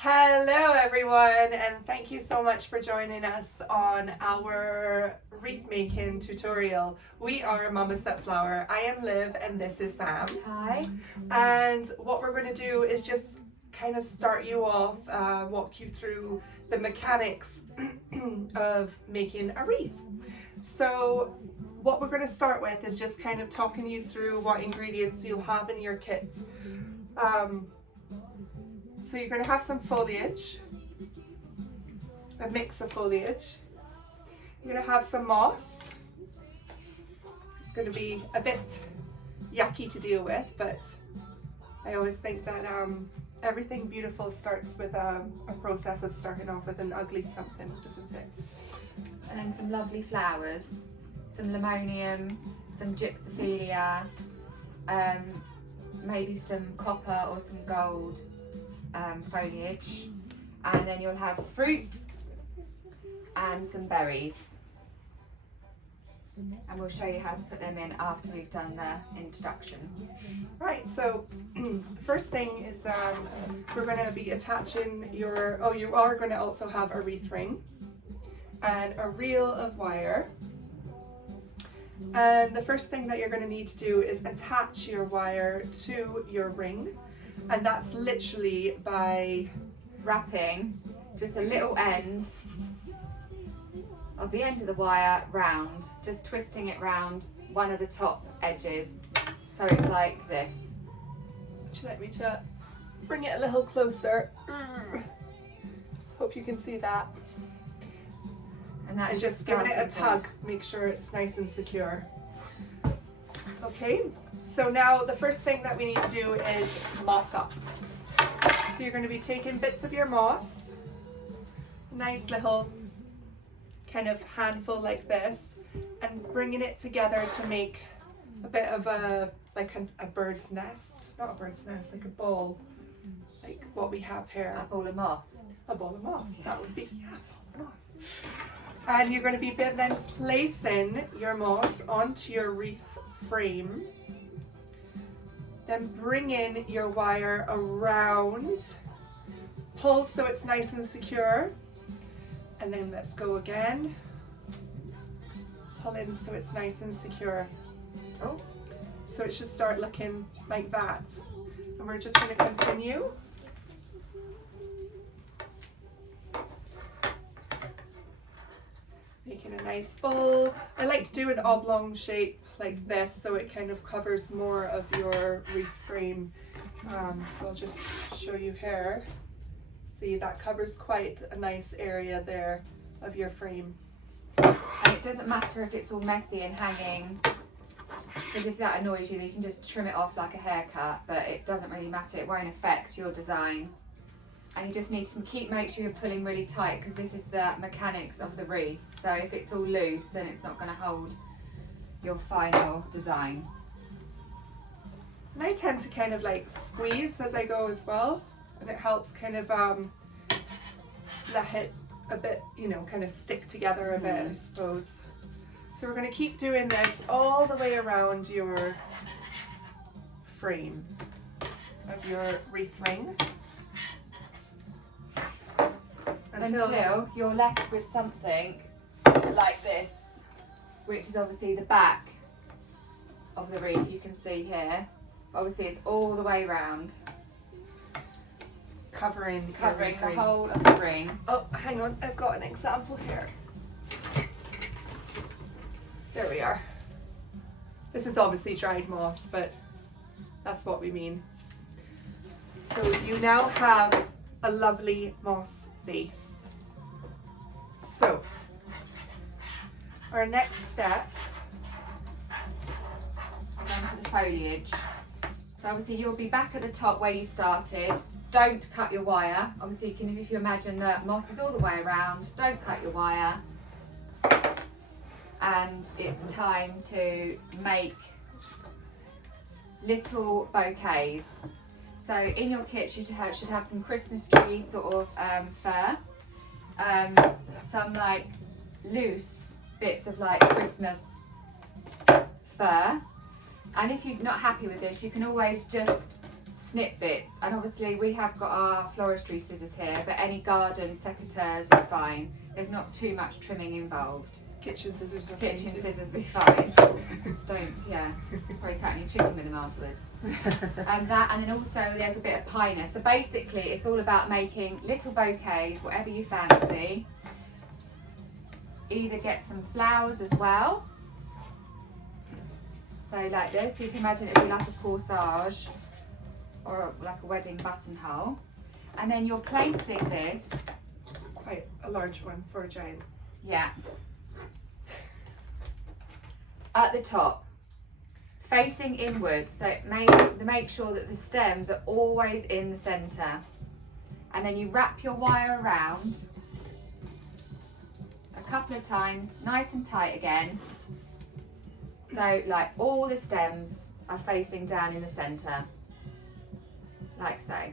Hello everyone, and thank you so much for joining us on our wreath making tutorial. We are Mama's That Flower. I am Liv and this is Sam. Hi. And what we're going to do is just kind of start you off, walk you through the mechanics of making a wreath. So what we're going to start with is just kind of talking you through what ingredients you'll have in your kit. So you're going to have some foliage, a mix of foliage. You're going to have some moss. It's going to be a bit yucky to deal with, but I always think that everything beautiful starts with a process of starting off with an ugly something, doesn't it? And then some lovely flowers, some limonium, some gypsophilia, maybe some copper or some gold foliage, and then you'll have fruit and some berries, and we'll show you how to put them in after we've done the introduction. Right, so the first thing is we're going to be attaching you are going to also have a wreath ring and a reel of wire. And the first thing that you're going to need to do is attach your wire to your ring, and that's literally by Wrapping just a little end of the end of the wire round, just twisting it round one of the top edges, so it's like this. Would you like me to bring it a little closer? Hope you can see that. And that's And just giving it a starting tug, make sure it's nice and secure. Okay, so now the first thing that we need to do is moss up. So you're going to be taking bits of your moss, nice little kind of handful like this, and bringing it together to make a bit of a bird's nest. Not a bird's nest, like a ball, like what we have here. a ball of moss. A ball of moss, that would be, yeah, a ball of moss. And you're going to be then placing your moss onto your wreath frame. Then bring in your wire around, pull so it's nice and secure, and then let's go again. Pull in so it's nice and secure. Oh. So it should start looking like that. And we're just going to continue. Making a nice bowl. I like to do an oblong shape like this so it kind of covers more of your wreath frame. So I'll just show you here. See, that covers quite a nice area there of your frame. And it doesn't matter if it's all messy and hanging, because if that annoys you, you can just trim it off like a haircut, but it doesn't really matter, it won't affect your design. And you just need to make sure you're pulling really tight, because this is the mechanics of the wreath. So if it's all loose, then it's not going to hold your final design. And I tend to kind of like squeeze as I go as well, and it helps kind of let it a bit, kind of stick together a bit, I suppose. So we're going to keep doing this all the way around your frame of your wreath ring. Until you're left with something like this, which is obviously the back of the wreath. You can see here, obviously it's all the way round, Covering the whole of the ring. Oh, hang on, I've got an example here. There we are. This is obviously dried moss, but that's what we mean. So you now have a lovely moss base. So our next step is onto the foliage. So obviously you'll be back at the top where you started. Don't cut your wire. Obviously, if you imagine that moss is all the way around, don't cut your wire. And it's time to make little bouquets. So in your kit you should have some Christmas tree sort of fur, some like loose bits of like Christmas fur, and if you're not happy with this, you can always just snip bits. And obviously we have got our floristry scissors here, but any garden secateurs is fine. There's not too much trimming involved. Kitchen scissors. Kitchen scissors would be fine. Just don't, probably cut any chicken with them afterwards. And then also there's a bit of pinus. So basically it's all about making little bouquets, whatever you fancy. Either get some flowers as well. So like this, you can imagine it'd be like a corsage or like a wedding buttonhole. And then you're placing this. Quite a large one for a giant. Yeah. At the top, facing inwards, so make sure that the stems are always in the centre. And then you wrap your wire around a couple of times, nice and tight again. So like all the stems are facing down in the centre, like so.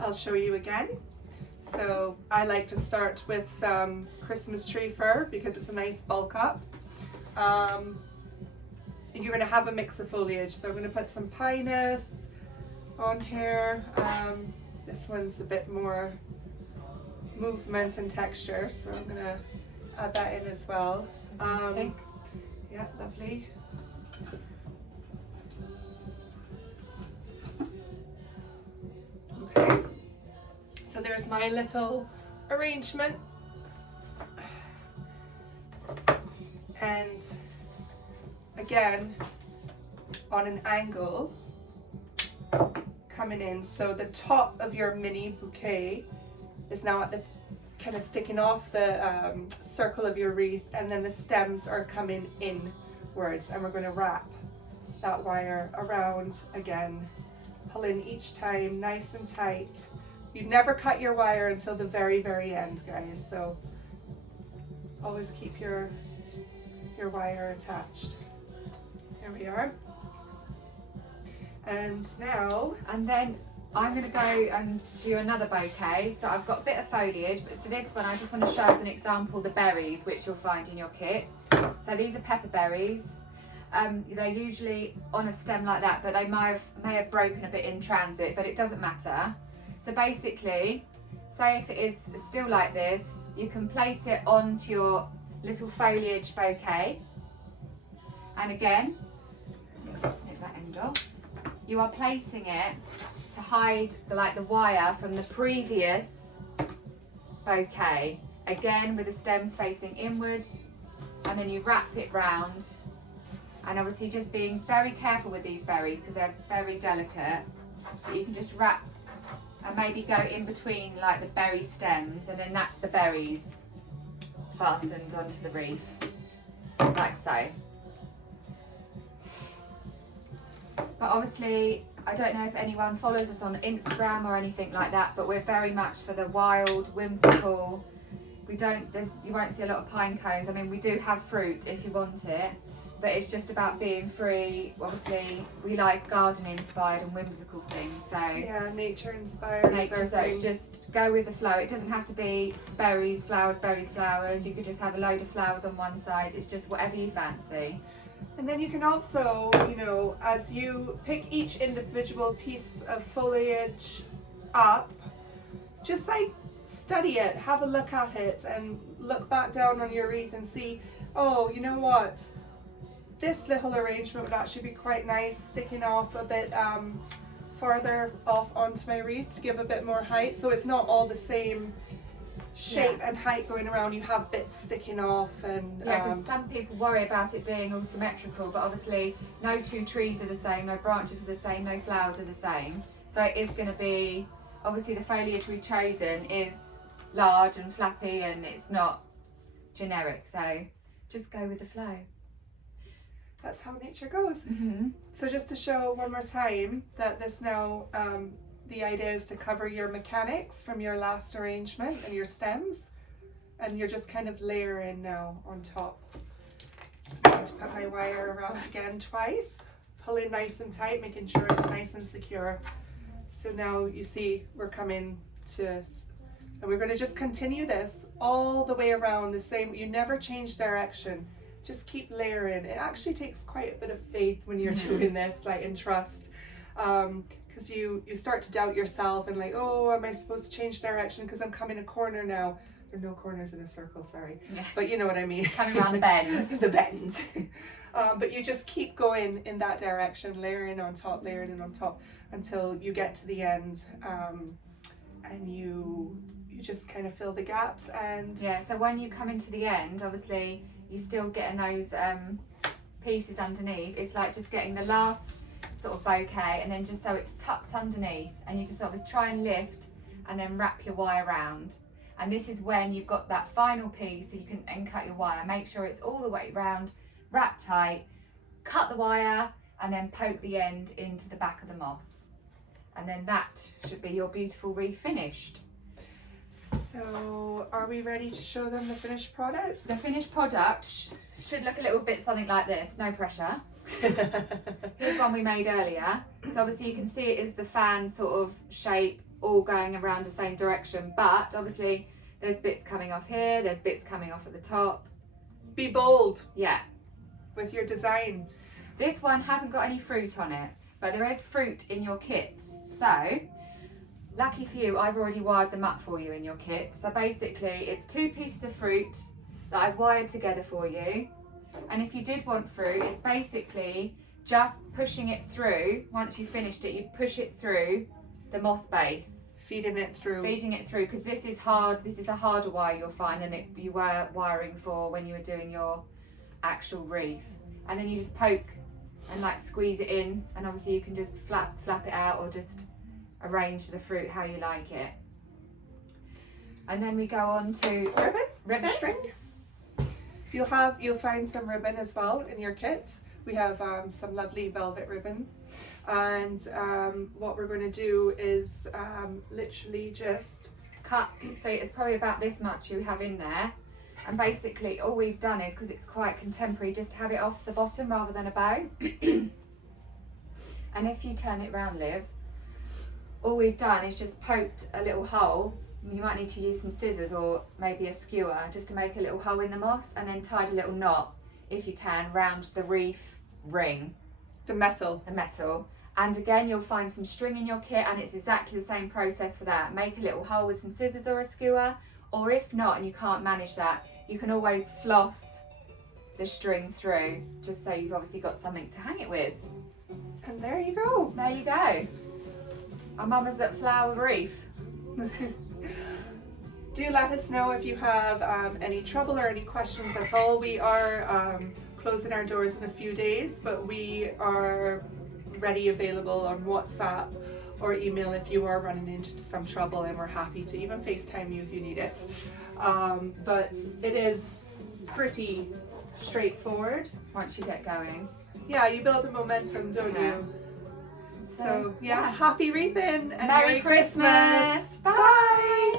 I'll show you again. So I like to start with some Christmas tree fir because it's a nice bulk up. You're going to have a mix of foliage, so I'm going to put some pinus on here. This one's a bit more movement and texture, so I'm going to add that in as well. Pink. Yeah, lovely. Okay, so there's my little arrangement. And again, on an angle, coming in, so the top of your mini bouquet is now at the kind of sticking off the circle of your wreath, and then the stems are coming inwards, and we're going to wrap that wire around again, pull in each time nice and tight. You never cut your wire until the very, very end, guys, so always keep your wire attached. Here we are. And now, and then I'm going to go and do another bouquet. So I've got a bit of foliage, but for this one I just want to show as an example the berries which you'll find in your kits. So these are pepper berries. They're usually on a stem like that, but they may have broken a bit in transit, but it doesn't matter. So basically, say if it is still like this, you can place it onto your little foliage bouquet, and again, snip that end off. You are placing it to hide the wire from the previous bouquet, again with the stems facing inwards, and then you wrap it round. And obviously just being very careful with these berries because they're very delicate, but you can just wrap and maybe go in between like the berry stems, and then that's the berries fastened onto the wreath, like so. But obviously, I don't know if anyone follows us on Instagram or anything like that, but we're very much for the wild, whimsical. You won't see a lot of pine cones. I mean, we do have fruit if you want it, but it's just about being free. Obviously, we like garden inspired and whimsical things, so yeah, nature inspired. Nature, so it's just go with the flow. It doesn't have to be berries, flowers, berries, flowers. You could just have a load of flowers on one side. It's just whatever you fancy. And then you can also, as you pick each individual piece of foliage up, just like study it, have a look at it, and look back down on your wreath and see, oh, you know what? This little arrangement would actually be quite nice, sticking off a bit farther off onto my wreath to give a bit more height. So it's not all the same shape and height going around. You have bits sticking off, and because some people worry about it being all symmetrical, but obviously no two trees are the same, no branches are the same, no flowers are the same. So it is going to be, obviously the foliage we've chosen is large and flappy and it's not generic, so just go with the flow. That's how nature goes. Mm-hmm. So just to show one more time that this now, the idea is to cover your mechanics from your last arrangement and your stems, and you're just kind of layering now on top. I'm going to put my wire around again twice, pull in nice and tight, making sure it's nice and secure. So now you see we're coming to, and we're going to just continue this all the way around the same. You never change direction. Just keep layering. It actually takes quite a bit of faith when you're doing this, like, in trust, because you start to doubt yourself and like, oh, am I supposed to change direction because I'm coming a corner now? There are no corners in a circle, sorry. Yeah. But you know what I mean. Coming around the bend. The bend. But you just keep going in that direction, layering on top until you get to the end, and you just kind of fill the gaps. And yeah, so when you come into the end, obviously you're still getting those pieces underneath. It's like just getting the last sort of bouquet, and then just so it's tucked underneath, and you just sort of try and lift and then wrap your wire around. And this is when you've got that final piece, so you can then cut your wire. Make sure it's all the way round, wrap tight, cut the wire, and then poke the end into the back of the moss. And then that should be your beautiful wreath finished. so are we ready to show them the finished product? The finished product should look a little bit something like this, no pressure. Here's one we made earlier. So obviously you can see it is the fan sort of shape, all going around the same direction, but obviously there's bits coming off here, there's bits coming off at the top. Be bold Yeah. with your design. This one hasn't got any fruit on it, but there is fruit in your kits. So, lucky for you, I've already wired them up for you in your kit. So basically, it's 2 pieces of fruit that I've wired together for you. And if you did want fruit, it's basically just pushing it through. Once you've finished it, you push it through the moss base. Feeding it through, because this is hard. This is a harder wire you'll find than you were wiring for when you were doing your actual wreath. And then you just poke and like squeeze it in, and obviously you can just flap it out or just arrange the fruit how you like it. And then we go on to ribbon. string. You'll find some ribbon as well in your kit. We have some lovely velvet ribbon, and what we're going to do is literally just cut, so it's probably about this much you have in there, and basically all we've done is, because it's quite contemporary, just have it off the bottom rather than a bow. And if you turn it round, Liv, all we've done is just poked a little hole. You might need to use some scissors or maybe a skewer just to make a little hole in the moss, and then tied a little knot, if you can, round the wreath ring, the metal. And again, you'll find some string in your kit, and it's exactly the same process for that. Make a little hole with some scissors or a skewer, or if not and you can't manage that, you can always floss the string through, just so you've obviously got something to hang it with. And there you go. There you go. Our Mama's at Flower Wreath. Do let us know if you have any trouble or any questions at all. We are closing our doors in a few days, but we are ready, available on WhatsApp or email if you are running into some trouble, and we're happy to even FaceTime you if you need it. But it is pretty straightforward. Once you get going. Yeah, you build a momentum, don't you? So yeah, happy wreathing and Merry Christmas. Bye.